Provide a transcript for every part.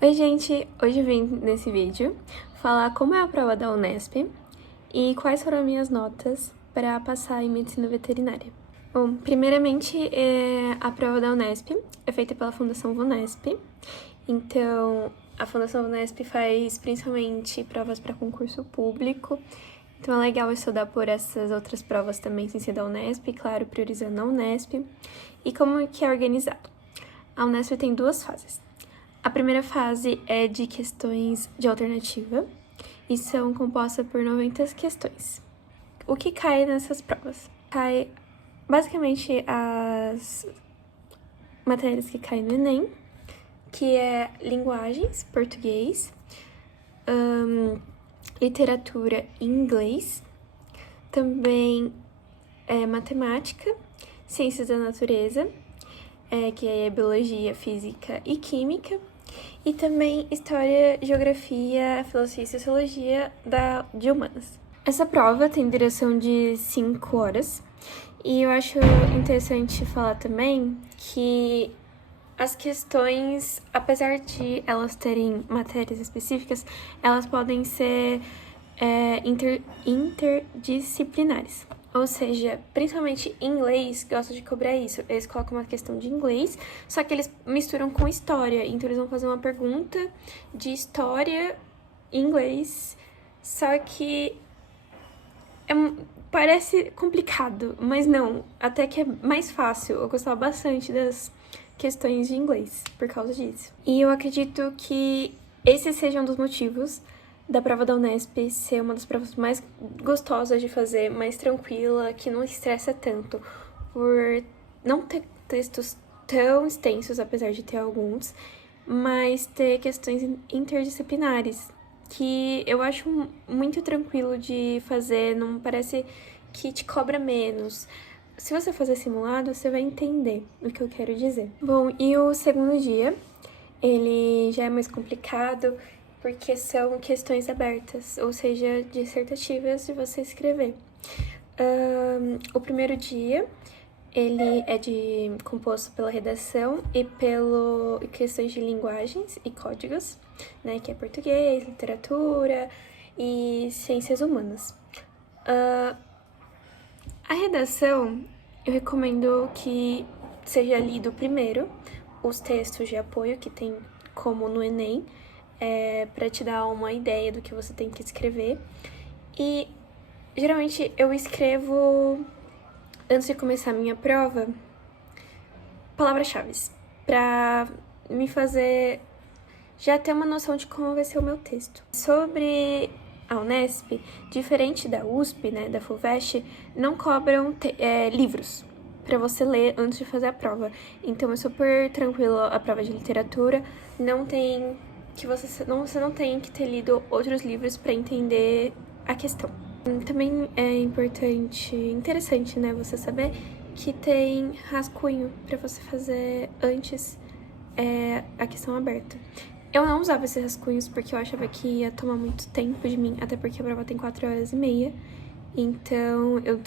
Oi, gente! Hoje eu vim nesse vídeo falar como é a prova da Unesp e quais foram as minhas notas para passar em medicina veterinária. Bom, primeiramente, a prova da Unesp é feita pela Fundação Vunesp, então a Fundação Vunesp faz principalmente provas para concurso público, então é legal estudar por essas outras provas também sem ser da Unesp, claro, priorizando a Unesp. E como que é organizado? A Unesp tem duas fases. A primeira fase é de questões de alternativa e são compostas por 90 questões. O que cai nessas provas? Cai basicamente as matérias que caem no Enem, que é linguagens, português, literatura e inglês, também matemática, ciências da natureza, que é biologia, física e química, e também história, geografia, filosofia e sociologia de humanas. Essa prova tem duração de 5 horas, e eu acho interessante falar também que as questões, apesar de elas terem matérias específicas, elas podem ser interdisciplinares. Ou seja, principalmente em inglês, gosto de cobrar isso. Eles colocam uma questão de inglês, só que eles misturam com história. Então, eles vão fazer uma pergunta de história em inglês, só que parece complicado, mas não. Até que é mais fácil. Eu gostava bastante das questões de inglês por causa disso. E eu acredito que esse seja um dos motivos da prova da Unesp ser uma das provas mais gostosas de fazer, mais tranquila, que não estressa tanto, por não ter textos tão extensos, apesar de ter alguns, mas ter questões interdisciplinares, que eu acho muito tranquilo de fazer, não parece que te cobra menos. Se você fazer simulado, você vai entender o que eu quero dizer. Bom, e o segundo dia, ele já é mais complicado, porque são questões abertas, ou seja, dissertativas de você escrever. O primeiro dia, ele é composto pela redação e pelo questões de linguagens e códigos, né, que é português, literatura e ciências humanas. A redação, eu recomendo que seja lido primeiro os textos de apoio que tem como no Enem, para te dar uma ideia do que você tem que escrever. E geralmente eu escrevo, antes de começar a minha prova, palavras-chave, para me fazer já ter uma noção de como vai ser o meu texto. Sobre a Unesp, diferente da USP, né, da FUVEST, não cobram livros para você ler antes de fazer a prova. Então é super tranquilo a prova de literatura, você não tem que ter lido outros livros para entender a questão. Também é interessante, né, você saber que tem rascunho para você fazer antes a questão aberta. Eu não usava esses rascunhos porque eu achava que ia tomar muito tempo de mim, até porque a prova tem 4 horas e meia. Então eu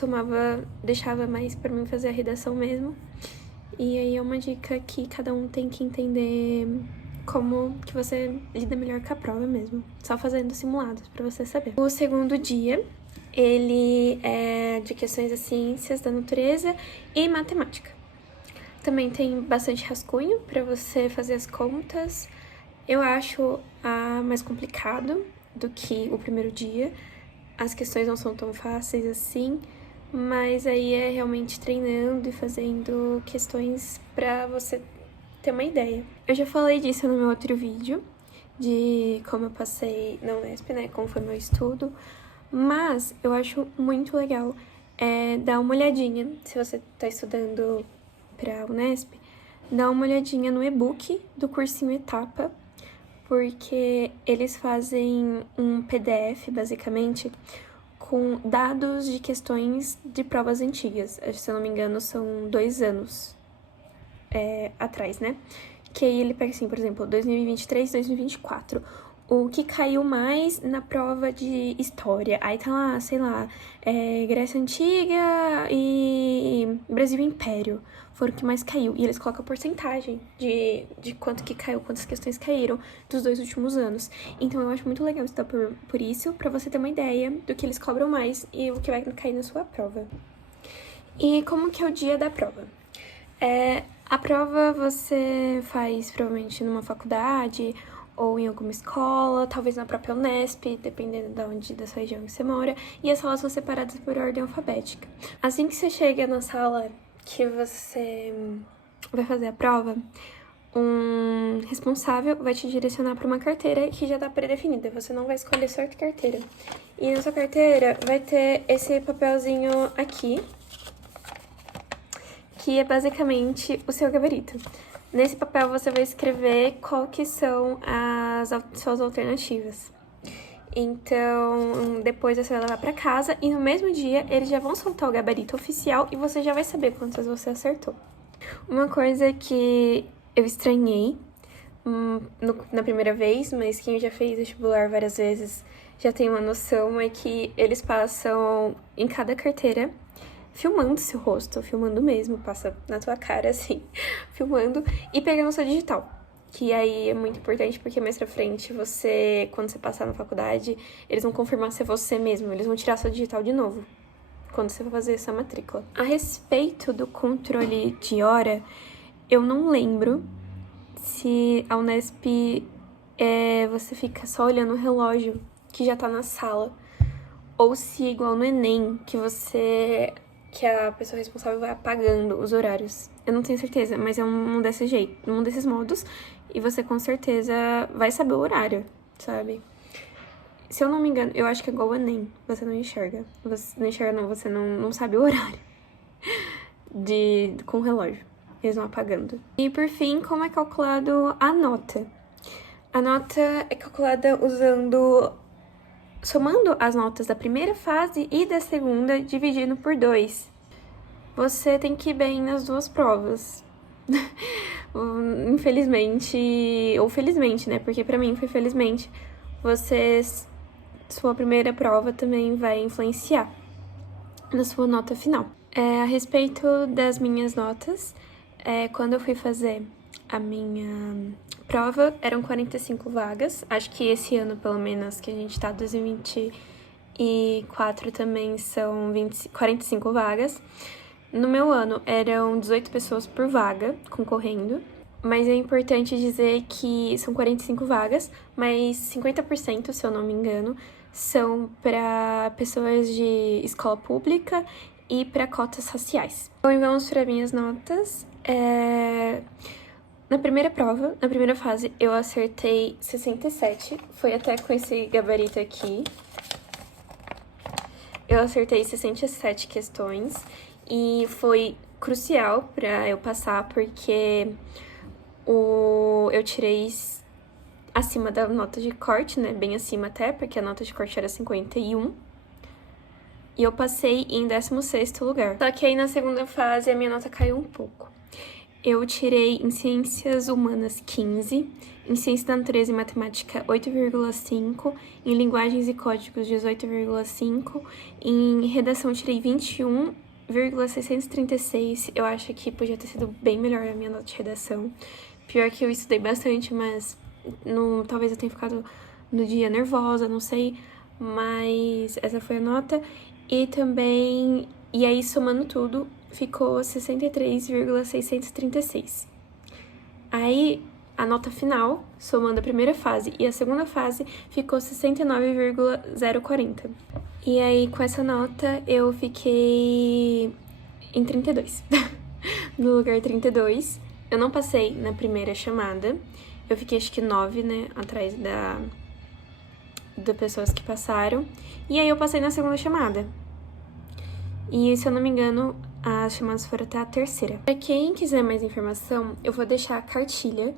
deixava mais pra mim fazer a redação mesmo. E aí é uma dica que cada um tem que entender como que você lida melhor com a prova mesmo. Só fazendo simulados pra você saber. O segundo dia, ele é de questões das ciências da natureza e matemática. Também tem bastante rascunho pra você fazer as contas. Eu acho mais complicado do que o primeiro dia. As questões não são tão fáceis assim, mas aí é realmente treinando e fazendo questões pra você ter uma ideia. Eu já falei disso no meu outro vídeo, de como eu passei na Unesp, né, como foi meu estudo, mas eu acho muito legal dar uma olhadinha, se você tá estudando pra Unesp, dá uma olhadinha no e-book do cursinho Etapa, porque eles fazem um PDF, basicamente, com dados de questões de provas antigas. Se eu não me engano, são 2 anos atrás, né? Que aí ele pega assim, por exemplo, 2023, 2024. O que caiu mais na prova de história? Aí tá lá, sei lá, Grécia Antiga e Brasil Império. foram o que mais caiu. E eles colocam a porcentagem de quanto que caiu, quantas questões caíram dos 2 últimos anos. Então eu acho muito legal estudar por isso, pra você ter uma ideia do que eles cobram mais e o que vai cair na sua prova. E como que é o dia da prova? A prova você faz provavelmente numa faculdade ou em alguma escola, talvez na própria Unesp, dependendo da sua região que você mora, e as salas são separadas por ordem alfabética. Assim que você chega na sala que você vai fazer a prova, um responsável vai te direcionar para uma carteira que já está pré-definida, você não vai escolher só a carteira. E na sua carteira vai ter esse papelzinho aqui, que é basicamente o seu gabarito. Nesse papel você vai escrever qual que são as suas alternativas. Então, depois você vai levar para casa e no mesmo dia eles já vão soltar o gabarito oficial e você já vai saber quantas você acertou. Uma coisa que eu estranhei na primeira vez, mas quem já fez vestibular várias vezes já tem uma noção, é que eles passam em cada carteira filmando seu rosto, filmando mesmo, passa na tua cara, assim, filmando e pegando seu digital. Que aí é muito importante porque mais pra frente você, quando você passar na faculdade, eles vão confirmar se é você mesmo, eles vão tirar seu digital de novo, quando você for fazer essa matrícula. A respeito do controle de hora, eu não lembro se a Unesp você fica só olhando o relógio que já tá na sala, ou se igual no Enem, que a pessoa responsável vai apagando os horários. Eu não tenho certeza, mas é um desses modos, e você com certeza vai saber o horário, sabe? Se eu não me engano, eu acho que é igual o Enem, você não enxerga. Você não enxerga, não, você não sabe o horário com o relógio. Eles vão apagando. E por fim, como é calculado a nota? A nota é calculada somando as notas da primeira fase e da segunda, dividindo por 2. Você tem que ir bem nas duas provas. Infelizmente, ou felizmente, né? Porque pra mim foi felizmente. Sua primeira prova também vai influenciar na sua nota final. A respeito das minhas notas, quando eu fui fazer a minha prova, eram 45 vagas. Acho que esse ano, pelo menos, que a gente tá, 2024, também são 45 vagas. No meu ano, eram 18 pessoas por vaga concorrendo. Mas é importante dizer que são 45 vagas, mas 50%, se eu não me engano, são para pessoas de escola pública e para cotas raciais. Então, vamos para minhas notas. Na primeira prova, na primeira fase, eu acertei 67. Foi até com esse gabarito aqui. Eu acertei 67 questões e foi crucial para eu passar, porque eu tirei acima da nota de corte, né? Bem acima até, porque a nota de corte era 51. E eu passei em 16º lugar. Só que aí na segunda fase a minha nota caiu um pouco. Eu tirei em Ciências Humanas 15, em Ciências da Natureza e Matemática 8,5, em Linguagens e Códigos 18,5, em Redação tirei 21,636. Eu acho que podia ter sido bem melhor a minha nota de redação. Pior que eu estudei bastante, mas talvez eu tenha ficado no dia nervosa, não sei. Mas essa foi a nota. E aí, somando tudo, ficou 63,636. Aí, a nota final, somando a primeira fase e a segunda fase, ficou 69,040. E aí, com essa nota, eu fiquei em 32. No lugar 32. Eu não passei na primeira chamada. Eu fiquei, acho que 9, né, atrás da pessoas que passaram. E aí, eu passei na segunda chamada. E, se eu não me engano, as chamadas foram até a terceira. Para quem quiser mais informação, eu vou deixar a cartilha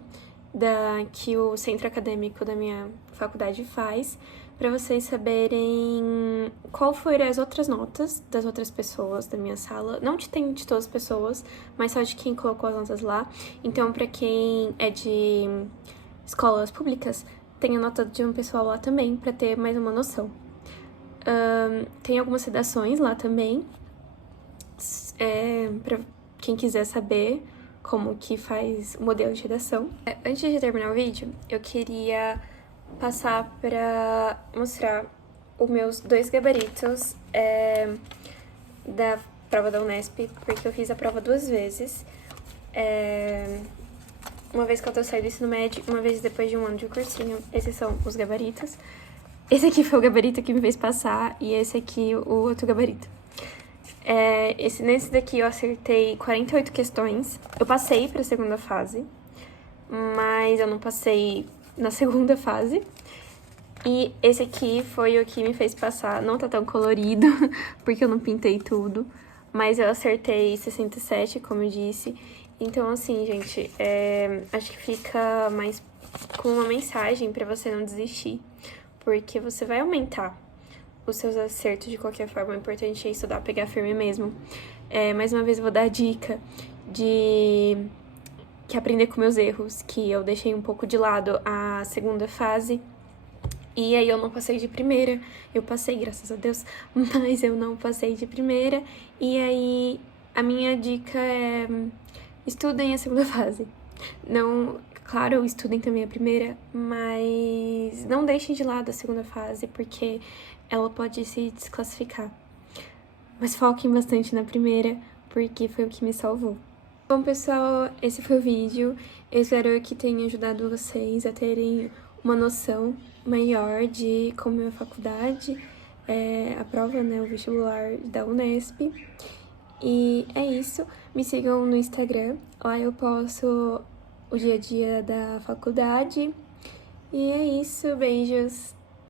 que o centro acadêmico da minha faculdade faz, para vocês saberem qual foram as outras notas das outras pessoas da minha sala. Não tem de todas as pessoas, mas só de quem colocou as notas lá. Então, para quem é de escolas públicas, tem a nota de um pessoal lá também, para ter mais uma noção. Tem algumas redações lá também, quem quiser saber como que faz o modelo de redação. Antes de terminar o vídeo, eu queria passar para mostrar os meus 2 gabaritos da prova da Unesp, porque eu fiz a prova 2 vezes. Uma vez quando eu saí do ensino médio, uma vez depois de um ano de cursinho. Esses são os gabaritos. Esse aqui foi o gabarito que me fez passar e esse aqui o outro gabarito. Nesse daqui eu acertei 48 questões. Eu passei para a segunda fase, mas eu não passei na segunda fase. E esse aqui foi o que me fez passar. Não tá tão colorido, porque eu não pintei tudo. Mas eu acertei 67, como eu disse. Então, assim, gente, acho que fica mais com uma mensagem pra você não desistir. Porque você vai aumentar os seus acertos de qualquer forma. O importante é estudar, pegar firme mesmo. Mais uma vez eu vou dar a dica de que aprender com meus erros, que eu deixei um pouco de lado a segunda fase. E aí eu não passei de primeira. Eu passei, graças a Deus, mas eu não passei de primeira. E aí a minha dica é: estudem a segunda fase. Não, claro, estudem também a primeira, mas não deixem de lado a segunda fase, porque ela pode se desclassificar. Mas foquem bastante na primeira, porque foi o que me salvou. Bom, pessoal, esse foi o vídeo. Eu espero que tenha ajudado vocês a terem uma noção maior de como é a faculdade, a prova, né, o vestibular da Unesp. E é isso. Me sigam no Instagram, lá eu posto o dia a dia da faculdade. E é isso, beijos!